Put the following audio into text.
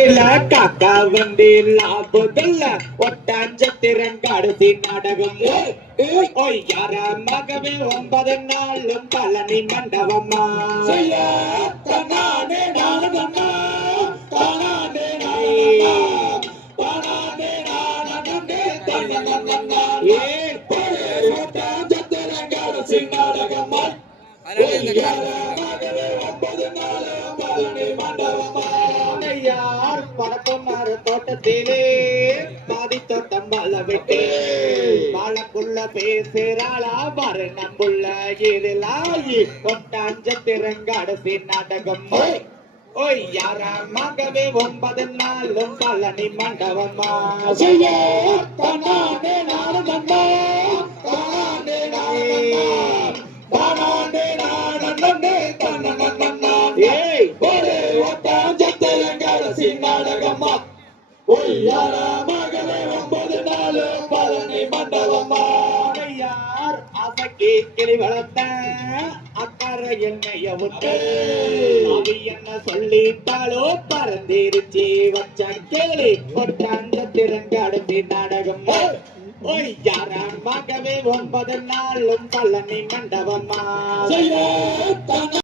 மேல காக்கா வண்டி லாபுதல்ல ஒட்டாஞ்சத்திரங்காடுசி நாடகம். ஓய் யார மகவே? ஒன்பது நாளும் பழனி மண்டபமா? தன்னானே தானானே தானானே மகவே? ஒன்பது நாள் பழனி மண்டபம்மா படப்பொன்னாறு தோட்டத்திலே பாதி தோட்டம் வாழ விட்டு வாழக்குள்ள பேசுறாளா பாரு நம்புள்ள எதிலாயி. ஒட்டாஞ்சத்திரங்காடுசி நாடகம். ஓய் யாரா மகவே ஒன்பது நாளும் பழனி மண்டபமா? ஏய். ஒரே ஒட்டாஞ்சத்திரங்காடு சின்னாடகம்மா ஒய்யார மகளே ஒன்பது நாள் பழனி மண்டபம்மா. யார் அசக்கி கிளி வளர்த்த அக்கறை என்னைய விட்டு அது என்ன சொல்லிட்டாலோ பறந்திருச்சி. வச்ச கேளி ஒட்டாந்த திறங்காடுத்தி நாடகம். ஓய் யாரா மகவே ஒன்பது நாளும் பழனி மண்டபமா செய்ய தன்ன